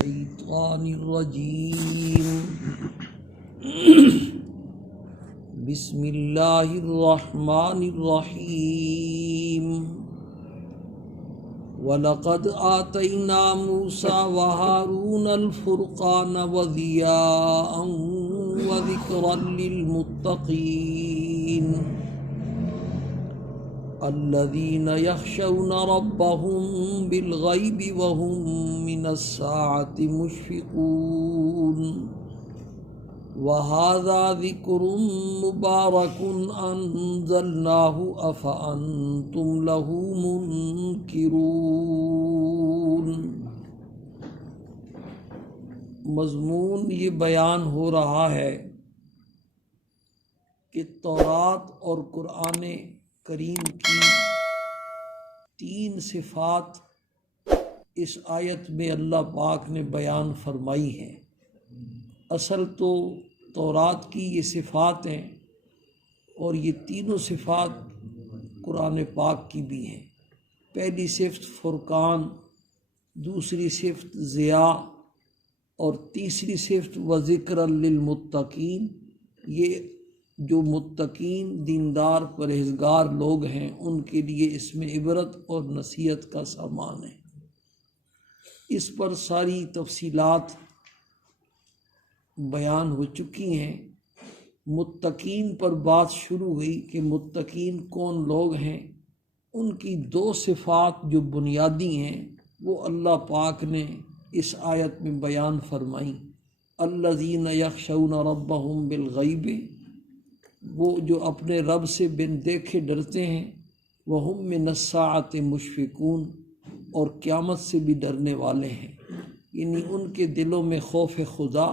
الشيطان الرجيم بسم الله الرحمن الرحيم وَلَقَدْ آتَيْنَا مُوسَى وَهَارُونَ الْفُرْقَانَ وَضِيَاءً وَذِكْرًا لِلْمُتَّقِينَ الَّذِينَ يَخْشَوْنَ رَبَّهُم بِالْغَيْبِ وَهُم مِّنَ السَّاعَةِ مُشْفِقُونَ وَهَذَا ذِكْرٌ مُبَارَكٌ أَنزَلْنَاهُ أَفَأَنتُمْ لَهُ مُنكِرُونَ۔ مضمون یہ بیان ہو رہا ہے کہ تورات اور قرآن کریم کی 3 صفات اس آیت میں اللہ پاک نے بیان فرمائی ہیں۔ اصل تو تورات کی یہ صفات ہیں اور یہ تینوں صفات قرآن پاک کی بھی ہیں۔ پہلی صفت فرقان، دوسری صفت ضیاء اور تیسری صفت وذکر للمتقین۔ یہ جو متقین دیندار پرہیزگار لوگ ہیں ان کے لیے اس میں عبرت اور نصیحت کا سامان ہے۔ اس پر ساری تفصیلات بیان ہو چکی ہیں۔ متقین پر بات شروع ہوئی کہ متقین کون لوگ ہیں۔ ان کی 2 صفات جو بنیادی ہیں وہ اللہ پاک نے اس آیت میں بیان فرمائیں۔ الذین یخشون ربہم بالغیب، وہ جو اپنے رب سے بن دیکھے ڈرتے ہیں، وہم من الساعۃ مشفقون، اور قیامت سے بھی ڈرنے والے ہیں، یعنی ان کے دلوں میں خوف خدا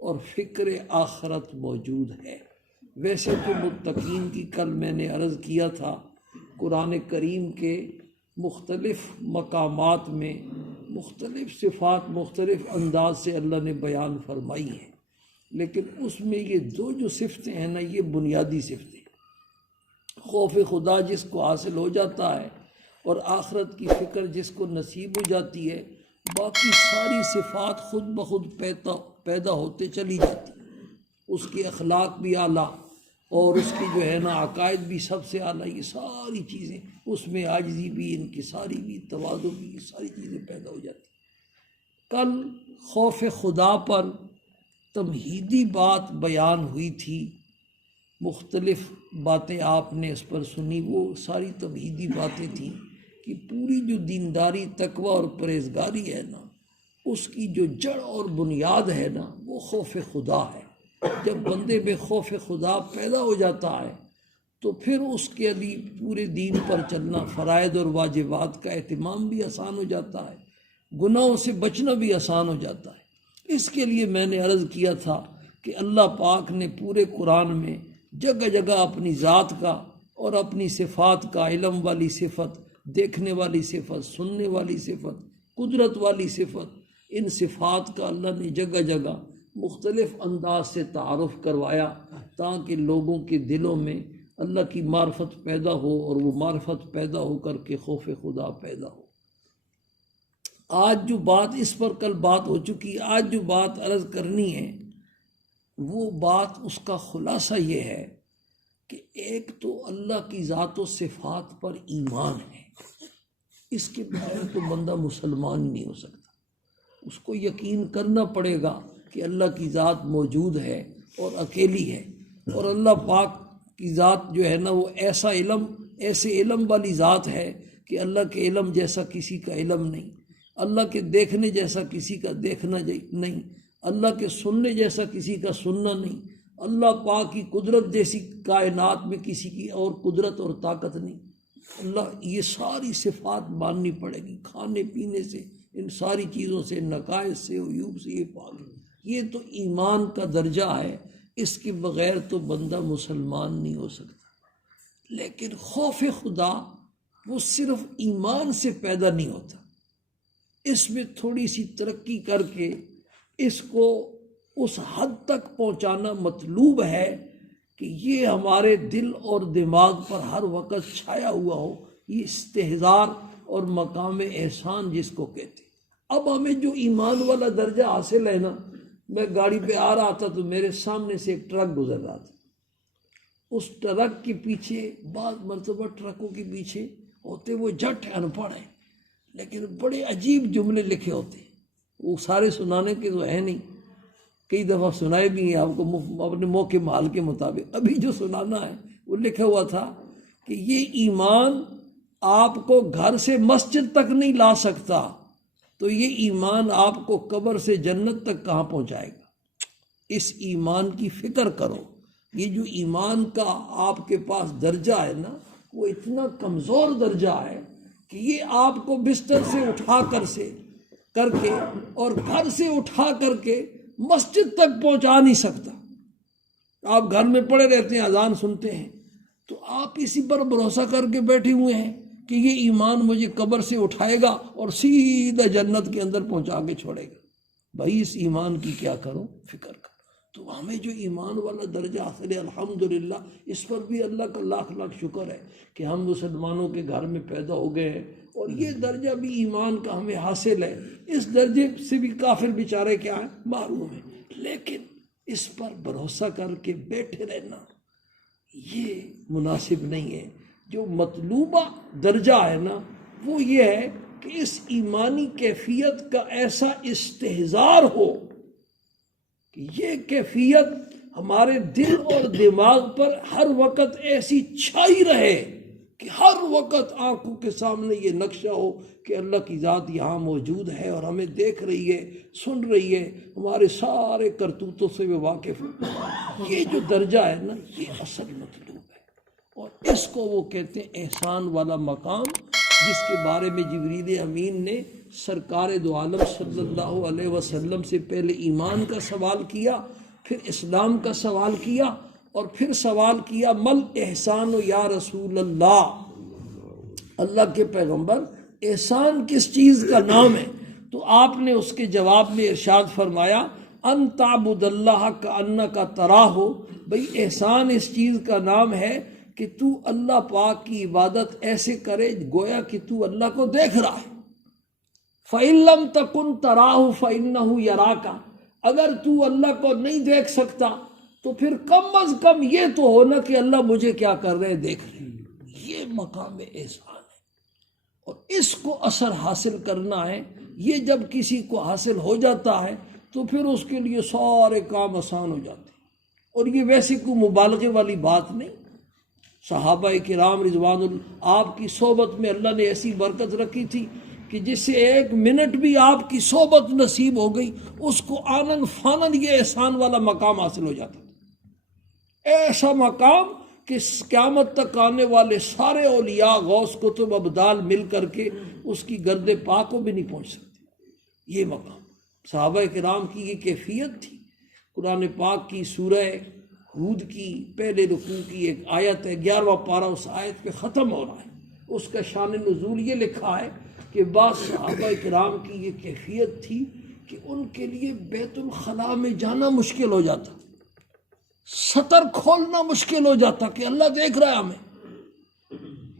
اور فکر آخرت موجود ہے۔ ویسے تو متقین کی کل میں نے عرض کیا تھا قرآن کریم کے مختلف مقامات میں مختلف صفات مختلف انداز سے اللہ نے بیان فرمائی ہیں، لیکن اس میں یہ 2 جو صفتیں ہیں نا، یہ بنیادی صفتیں۔ خوف خدا جس کو حاصل ہو جاتا ہے اور آخرت کی فکر جس کو نصیب ہو جاتی ہے، باقی ساری صفات خود بخود پیدا ہوتے چلی جاتی۔ اس کے اخلاق بھی اعلیٰ اور اس کی جو ہے نا عقائد بھی سب سے اعلیٰ، یہ ساری چیزیں اس میں عاجزی بھی، انکساری بھی، تواضع بھی، یہ ساری چیزیں پیدا ہو جاتی۔ کل خوف خدا پر تمہیدی بات بیان ہوئی تھی، مختلف باتیں آپ نے اس پر سنی۔ وہ ساری تمہیدی باتیں تھیں کہ پوری جو دینداری تقوی اور پرہیزگاری ہے نا، اس کی جو جڑ اور بنیاد ہے نا، وہ خوف خدا ہے۔ جب بندے میں خوف خدا پیدا ہو جاتا ہے تو پھر اس کے لیے پورے دین پر چلنا، فرائض اور واجبات کا اہتمام بھی آسان ہو جاتا ہے، گناہوں سے بچنا بھی آسان ہو جاتا ہے۔ اس کے لیے میں نے عرض کیا تھا کہ اللہ پاک نے پورے قرآن میں جگہ جگہ اپنی ذات کا اور اپنی صفات کا، علم والی صفت، دیکھنے والی صفت، سننے والی صفت، قدرت والی صفت، ان صفات کا اللہ نے جگہ جگہ مختلف انداز سے تعارف کروایا تاکہ لوگوں کے دلوں میں اللہ کی معرفت پیدا ہو اور وہ معرفت پیدا ہو کر کے خوف خدا پیدا ہو۔ آج جو بات اس پر کل بات ہو چکی، آج جو بات عرض کرنی ہے وہ بات، اس کا خلاصہ یہ ہے کہ ایک تو اللہ کی ذات و صفات پر ایمان ہے، اس کے بغیر تو بندہ مسلمان ہی نہیں ہو سکتا۔ اس کو یقین کرنا پڑے گا کہ اللہ کی ذات موجود ہے اور اکیلی ہے، اور اللہ پاک کی ذات جو ہے نا وہ ایسے علم والی ذات ہے کہ اللہ کے علم جیسا کسی کا علم نہیں، اللہ کے دیکھنے جیسا کسی کا دیکھنا نہیں، اللہ کے سننے جیسا کسی کا سننا نہیں، اللہ پاک کی قدرت جیسی کائنات میں کسی کی اور قدرت اور طاقت نہیں۔ اللہ، یہ ساری صفات ماننی پڑے گی، کھانے پینے سے، ان ساری چیزوں سے، نقائص سے، عیوب سے، یہ پاک۔ یہ تو ایمان کا درجہ ہے، اس کے بغیر تو بندہ مسلمان نہیں ہو سکتا۔ لیکن خوف خدا وہ صرف ایمان سے پیدا نہیں ہوتا، اس میں تھوڑی سی ترقی کر کے اس کو اس حد تک پہنچانا مطلوب ہے کہ یہ ہمارے دل اور دماغ پر ہر وقت چھایا ہوا ہو۔ یہ استحضار اور مقام احسان جس کو کہتے ہیں، اب ہمیں جو ایمان والا درجہ حاصل ہے نا، میں گاڑی پہ آ رہا تھا تو میرے سامنے سے ایک ٹرک گزر رہا تھا، اس ٹرک کے پیچھے بعض مرتبہ ٹرکوں کے پیچھے ہوتے وہ جٹ ان پڑھ ہیں لیکن بڑے عجیب جملے لکھے ہوتے ہیں، وہ سارے سنانے کے تو ہے نہیں، کئی دفعہ سنائے بھی ہیں آپ کو اپنے موقع محال کے مطابق۔ ابھی جو سنانا ہے وہ لکھا ہوا تھا کہ یہ ایمان آپ کو گھر سے مسجد تک نہیں لا سکتا تو یہ ایمان آپ کو قبر سے جنت تک کہاں پہنچائے گا۔ اس ایمان کی فکر کرو۔ یہ جو ایمان کا آپ کے پاس درجہ ہے نا، وہ اتنا کمزور درجہ ہے کہ یہ آپ کو بستر سے اٹھا کر کے اور گھر سے اٹھا کر کے مسجد تک پہنچا نہیں سکتا۔ آپ گھر میں پڑے رہتے ہیں، اذان سنتے ہیں، تو آپ اسی پر بھروسہ کر کے بیٹھے ہوئے ہیں کہ یہ ایمان مجھے قبر سے اٹھائے گا اور سیدھا جنت کے اندر پہنچا کے چھوڑے گا۔ بھائی اس ایمان کی کیا کرو، فکر کرو۔ تو ہمیں جو ایمان والا درجہ حاصل ہے الحمدللہ، اس پر بھی اللہ کا لاکھ لاکھ شکر ہے کہ ہم مسلمانوں کے گھر میں پیدا ہو گئے ہیں اور یہ درجہ بھی ایمان کا ہمیں حاصل ہے۔ اس درجے سے بھی کافر بیچارے کیا ہیں، محروم ہیں، لیکن اس پر بھروسہ کر کے بیٹھے رہنا یہ مناسب نہیں ہے۔ جو مطلوبہ درجہ ہے نا وہ یہ ہے کہ اس ایمانی کیفیت کا ایسا استحضار ہو کہ یہ کیفیت ہمارے دل اور دماغ پر ہر وقت ایسی چھائی رہے کہ ہر وقت آنکھوں کے سامنے یہ نقشہ ہو کہ اللہ کی ذات یہاں موجود ہے اور ہمیں دیکھ رہی ہے، سن رہی ہے، ہمارے سارے کرتوتوں سے وہ واقف ہے۔ یہ جو درجہ ہے نا یہ اصل مطلوب ہے، اور اس کو وہ کہتے ہیں احسان والا مقام، جس کے بارے میں جبریل امین نے سرکار دو عالم صلی اللہ علیہ وسلم سے پہلے ایمان کا سوال کیا، پھر اسلام کا سوال کیا، اور پھر سوال کیا مل احسان یا رسول اللہ، اللہ کے پیغمبر احسان کس چیز کا نام ہے؟ تو آپ نے اس کے جواب میں ارشاد فرمایا ان تعبد اللہ کأنک تراہ، بھئی احسان اس چیز کا نام ہے کہ تو اللہ پاک کی عبادت ایسے کرے گویا کہ تو اللہ کو دیکھ رہا ہے۔ فَإِن لَمْ تَكُنْ تَرَاهُ فَإِنَّهُ يَرَاكَ، اگر تو اللہ کو نہیں دیکھ سکتا تو پھر کم از کم یہ تو ہونا کہ اللہ مجھے کیا کر رہے، دیکھ رہے۔ یہ مقام احسان ہے اور اس کو اثر حاصل کرنا ہے۔ یہ جب کسی کو حاصل ہو جاتا ہے تو پھر اس کے لیے سارے کام آسان ہو جاتے ہیں، اور یہ ویسے کوئی مبالغے والی بات نہیں۔ صحابہ کرام رضوان اللہ آپ کی صحبت میں اللہ نے ایسی برکت رکھی تھی کہ جس سے ایک منٹ بھی آپ کی صحبت نصیب ہو گئی اس کو آنن فانن یہ احسان والا مقام حاصل ہو جاتا تھا۔ ایسا مقام کہ قیامت تک آنے والے سارے اولیاء غوث کتب ابدال مل کر کے اس کی گرد پاک کو بھی نہیں پہنچ سکتے۔ یہ مقام صحابہ کرام کی یہ کیفیت تھی۔ قرآن پاک کی سورہ ہود کی پہلے رکوع کی ایک آیت ہے، 11واں پارہ اس آیت پہ ختم ہو رہا ہے، اس کا شان نزول یہ لکھا ہے کہ بعض صحابہ کرام کی یہ کیفیت تھی کہ ان کے لیے بیت الخلاء میں جانا مشکل ہو جاتا، سطر کھولنا مشکل ہو جاتا کہ اللہ دیکھ رہا ہے ہمیں۔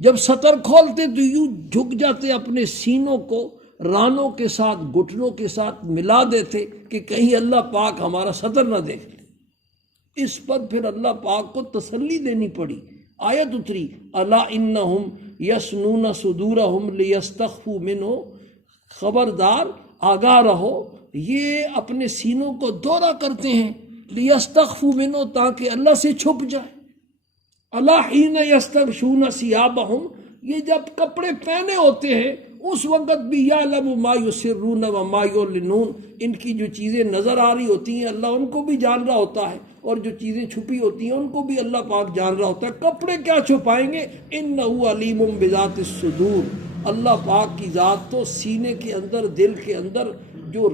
جب سطر کھولتے تو یوں جھک جاتے، اپنے سینوں کو رانوں کے ساتھ گھٹنوں کے ساتھ ملا دیتے کہ کہیں اللہ پاک ہمارا سطر نہ دیکھ لے۔ اس پر پھر اللہ پاک کو تسلی دینی پڑی، آیت اتری الا انہم یسنون صدورہم لیستخفوا منہ، خبردار آگاہ رہو یہ اپنے سینوں کو دورہ کرتے ہیں لیستخفوا منہ، تاکہ اللہ سے چھپ جائے۔ الا حین یستغشون ثیابہم، یہ جب کپڑے پہنے ہوتے ہیں اس وقت بھی یعلم ما یسرون وما یعلنون، ان کی جو چیزیں نظر آ رہی ہوتی ہیں اللہ ان کو بھی جان رہا ہوتا ہے، اور جو چیزیں چھپی ہوتی ہیں ان کو بھی اللہ پاک جان رہا ہوتا ہے۔ کپڑے کیا چھپائیں گے، انہ علیم بذات الصدور، اللہ پاک کی ذات تو سینے کے اندر دل کے اندر جو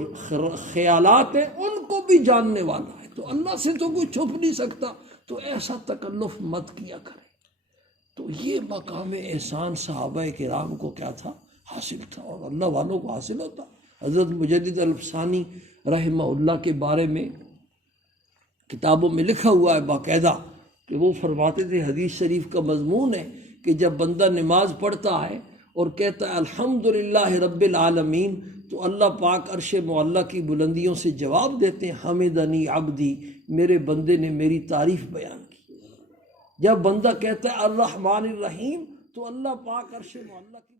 خیالات ہیں ان کو بھی جاننے والا ہے، تو اللہ سے تو کوئی چھپ نہیں سکتا، تو ایسا تکلف مت کیا کرے۔ تو یہ مقام احسان صحابہ کرام کو کیا تھا، حاصل تھا، اور اللہ والوں کو حاصل ہوتا۔ حضرت مجدد الفسانی رحمہ اللہ کے بارے میں کتابوں میں لکھا ہوا ہے باقاعدہ کہ وہ فرماتے تھے، حدیث شریف کا مضمون ہے کہ جب بندہ نماز پڑھتا ہے اور کہتا ہے الحمدللہ رب العالمین، تو اللہ پاک عرش معلی کی بلندیوں سے جواب دیتے ہیں حمدنی عبدی، میرے بندے نے میری تعریف بیان کی۔ جب بندہ کہتا ہے الرحمن الرحیم تو اللہ پاک عرش معلی کی